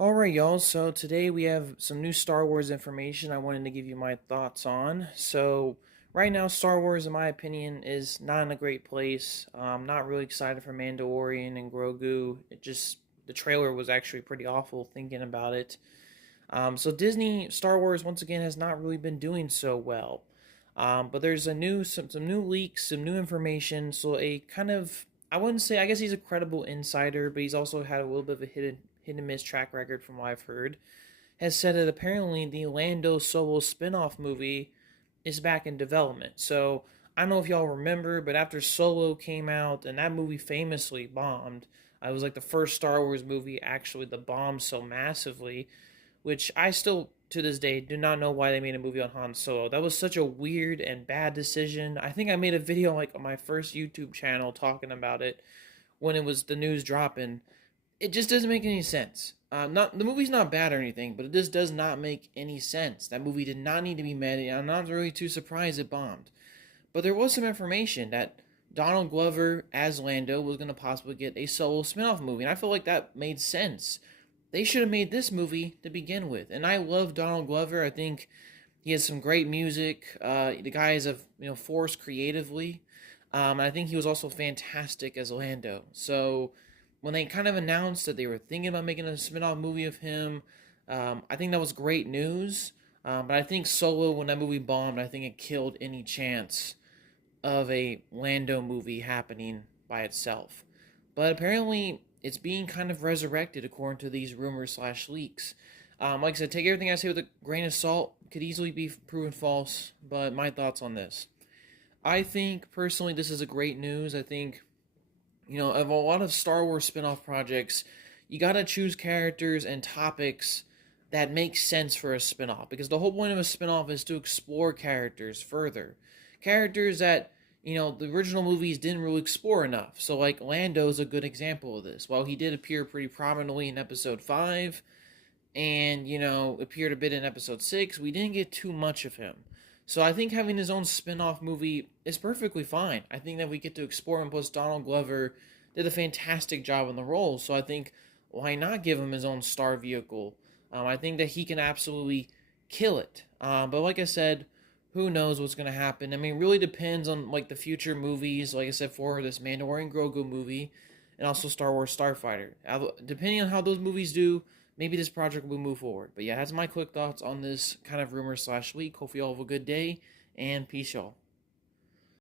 Alright, y'all. So today we have some new Star Wars information I wanted to give you my thoughts on. So, right now, Star Wars, in my opinion, is not in a great place. I'm not really excited for Mandalorian and Grogu. The trailer was actually pretty awful thinking about it. So Disney, Star Wars, once again, has not really been doing so well. But there's some new leaks, some new information. So a kind of, I wouldn't say, I guess he's a credible insider, but he's also had a little bit of a hit and miss track record from what I've heard. Has said that apparently the Lando Solo spin-off movie is back in development. So I don't know if y'all remember, but after Solo came out and that movie famously bombed, it was like the first Star Wars movie actually to bomb so massively, which I still to this day do not know why they made a movie on Han Solo. That was such a weird and bad decision. I think I made a video like on my first YouTube channel talking about it when it was the news dropping. It just doesn't make any sense. Not the movie's not bad or anything, but it just does not make any sense. That movie did not need to be made, and I'm not really too surprised it bombed. But there was some information that Donald Glover as Lando was going to possibly get a solo spin-off movie, and I feel like that made sense. They should have made this movie to begin with. And I love Donald Glover. I think he has some great music. The guy is a force creatively. I think he was also fantastic as Lando. So when they kind of announced that they were thinking about making a spin-off movie of him, I think that was great news. But I think Solo, when that movie bombed, I think it killed any chance of a Lando movie happening by itself. But apparently, it's being kind of resurrected according to these rumors slash leaks. Like I said, take everything I say with a grain of salt. Could easily be proven false, but my thoughts on this. I think personally this is a great news. I think of a lot of Star Wars spin-off projects, you gotta choose characters and topics that make sense for a spin-off, because the whole point of a spin-off is to explore characters further. Characters that, the original movies didn't really explore enough. So, like, Lando's a good example of this. While he did appear pretty prominently in episode 5, and, appeared a bit in episode 6, we didn't get too much of him. So I think having his own spin-off movie is perfectly fine. I think that we get to explore him, plus Donald Glover did a fantastic job in the role. So I think, why not give him his own star vehicle? I think that he can absolutely kill it. But like I said, who knows what's going to happen? I mean, it really depends on like the future movies, like I said, for this Mandalorian Grogu movie, and also Star Wars Starfighter. Depending on how those movies do, maybe this project will move forward. But yeah, that's my quick thoughts on this kind of rumor slash leak. Hopefully you all have a good day, and peace, y'all.